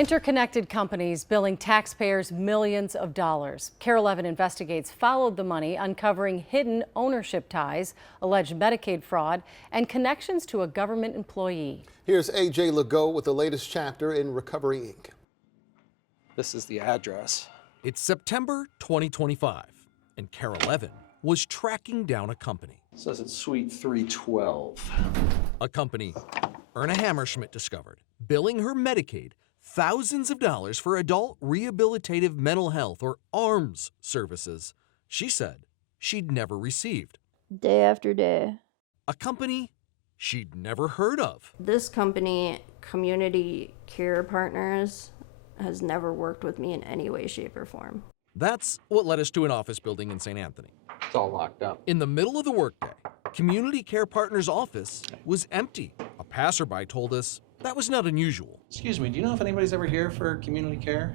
Interconnected companies billing taxpayers millions of dollars. KARE 11 Investigates followed the money, uncovering hidden ownership ties, alleged Medicaid fraud, and connections to a government employee. Here's AJ Legault with the latest chapter in Recovery Inc. This is the address. It's September 2025, and KARE 11 was tracking down a company. It says it's Suite 312. A company Erna Hammerschmidt discovered billing her Medicaid thousands of dollars for adult rehabilitative mental health, or ARMS, services she said she'd never received. Day after day. A company she'd never heard of. This company, Community Care Partners, has never worked with me in any way, shape, or form. That's what led us to an office building in St. Anthony. It's all locked up. In the middle of the workday, Community Care Partners' office was empty. A passerby told us that was not unusual. Excuse me, do you know if anybody's ever here for community care?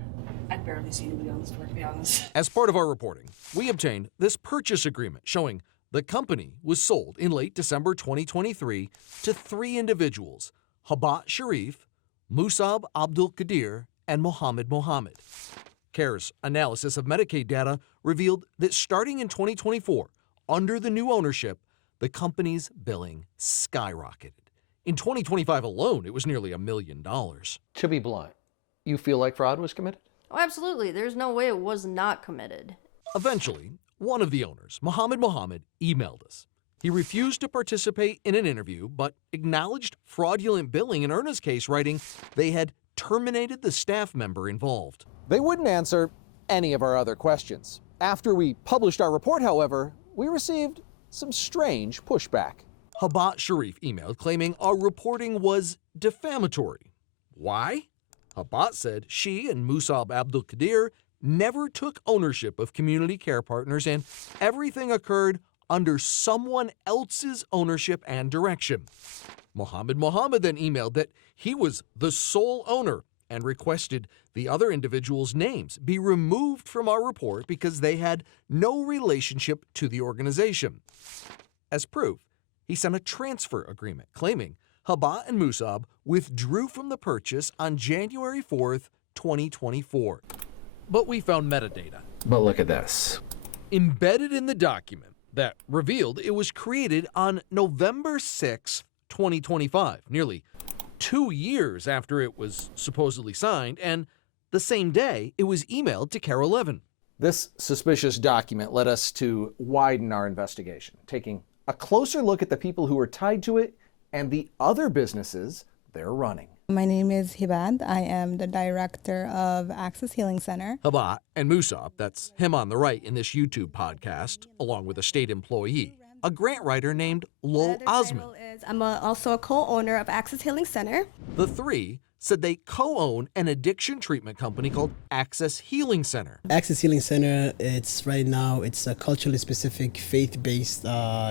I barely see anybody on this floor, to be honest. As part of our reporting, we obtained this purchase agreement showing the company was sold in late December 2023 to 3 individuals: Habat Sharif, Musab Abdul Qadir, and Mohammed Mohammed. KARE's analysis of Medicaid data revealed that starting in 2024, under the new ownership, the company's billing skyrocketed. In 2025 alone, it was nearly $1 million. To be blunt, you feel like fraud was committed? Oh, absolutely. There's no way it was not committed. Eventually, one of the owners, Mohammed Mohammed, emailed us. He refused to participate in an interview, but acknowledged fraudulent billing in Erna's case, writing they had terminated the staff member involved. They wouldn't answer any of our other questions. After we published our report, however, we received some strange pushback. Habat Sharif emailed claiming our reporting was defamatory. Why? Habat said she and Musab Abdul Qadir never took ownership of Community Care Partners, and everything occurred under someone else's ownership and direction. Mohammed Mohammed then emailed that he was the sole owner and requested the other individuals' names be removed from our report because they had no relationship to the organization. As proof, he sent a transfer agreement claiming Habat and Musab withdrew from the purchase on January 4th, 2024. But we found metadata. But look at this. Embedded in the document that revealed it was created on November 6th, 2025, nearly 2 years after it was supposedly signed, and the same day it was emailed to KARE 11. This suspicious document led us to widen our investigation, taking a closer look at the people who are tied to it and the other businesses they're running. My name is Hibad. I am the director of Access Healing Center. Habat and Musab, that's him on the right in this YouTube podcast, along with a state employee, a grant writer named Lol Osman. I'm also a co-owner of Access Healing Center. The 3 said they co-own an addiction treatment company called Access Healing Center. Access Healing Center, it's a culturally specific, faith-based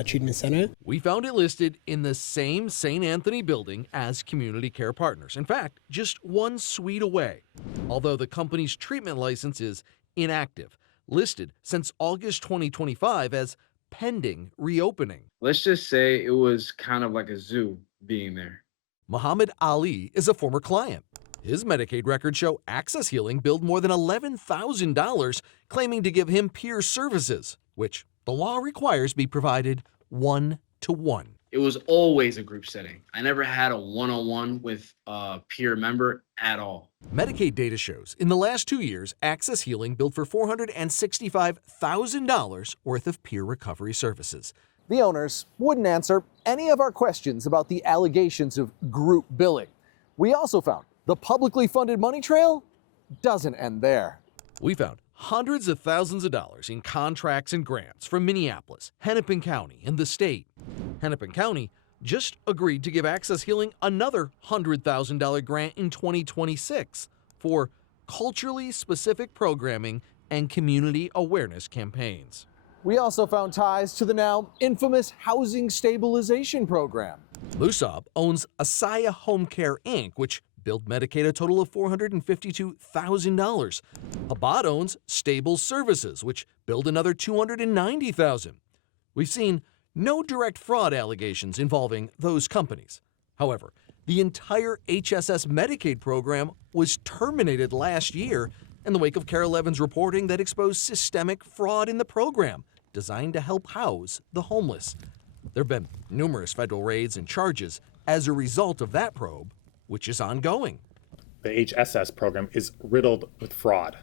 treatment center. We found it listed in the same St. Anthony building as Community Care Partners. In fact, just 1 suite away. Although the company's treatment license is inactive, listed since August 2025 as pending reopening. Let's just say it was kind of like a zoo being there. Muhammad Ali is a former client. His Medicaid records show Access Healing billed more than $11,000, claiming to give him peer services, which the law requires be provided 1-to-1. It was always a group setting. I never had a one-on-one with a peer member at all. Medicaid data shows in the last 2 years, Access Healing billed for $465,000 worth of peer recovery services. The owners wouldn't answer any of our questions about the allegations of group billing. We also found the publicly funded money trail doesn't end there. We found hundreds of thousands of dollars in contracts and grants from Minneapolis, Hennepin County, and the state. Hennepin County just agreed to give Access Healing another $100,000 grant in 2026 for culturally specific programming and community awareness campaigns. We also found ties to the now infamous housing stabilization program. Musab owns Asaya Home Care, Inc., which billed Medicaid a total of $452,000. Habat owns Stable Services, which billed another $290,000. We've seen no direct fraud allegations involving those companies. However, The entire HSS Medicaid program was terminated last year in the wake of KARE 11's reporting that exposed systemic fraud in the program designed to help house the homeless. There have been numerous federal raids and charges as a result of that probe, which is ongoing. The HSS program is riddled with fraud.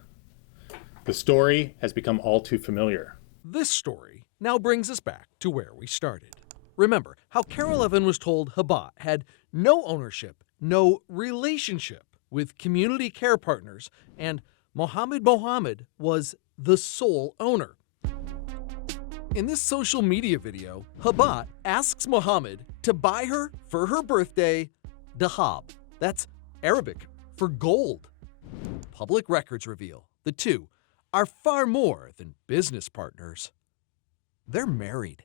The story has become all too familiar. This story now brings us back to where we started. Remember how KARE 11 was told Habat had no ownership, no relationship with community care partners, and Mohammed was the sole owner. In this social media video, Habat asks Mohammed to buy her, for her birthday, dahab. That's Arabic for gold. Public records reveal the two are far more than business partners. They're married.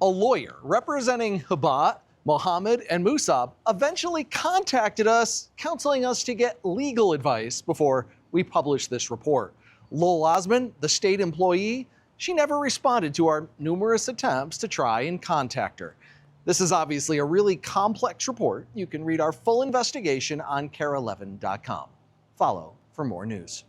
A lawyer representing Habat, Mohammed, and Musab eventually contacted us, counseling us to get legal advice before we published this report. Lol Osman, the state employee, she never responded to our numerous attempts to try and contact her. This is obviously a really complex report. You can read our full investigation on KARE11.com. Follow for more news.